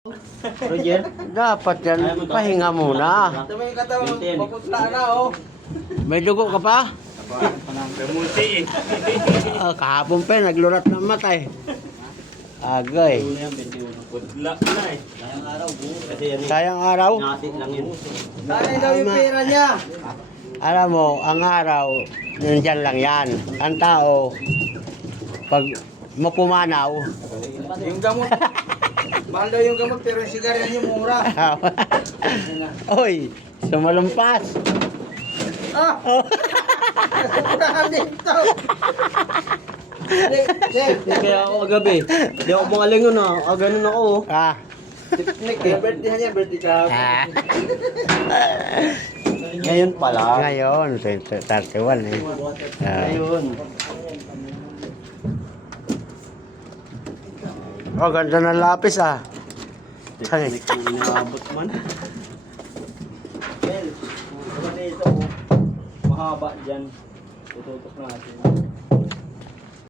Roger? Dapat yan, pahinga muna. Ito mo yung katawan, maputla na oh. May dugo ka pa? Kamuti eh. Kahapon pa, naglurat ng mata eh. Agay. Una yan, 21. Pudla na eh. Sayang araw, buo. Kasi yan eh. Sayang araw. Natin lang yun. Tanay daw yung pera niya. Alam mo, ang araw, nandyan lang yan. Ang tao, pag mapumanaw, Yung gamot. Mahal daw yung gamot pero yung sigarilyo niyo mura. oy, sumalumpas. Ah! Oh. Mura dito. Kaya ako kagabi. Hindi ako mangalingon ah. Ganun ako oh. Ah. Nick, eh, birthday niya, birthday ka. Ah. Ngayon pala. Ngayon, 31 eh. Ah. Ngayon. Oh, ganda ng lapis ah. Technique ang inaabot man. Well, dito oh. Mahaba dyan. Tututok natin.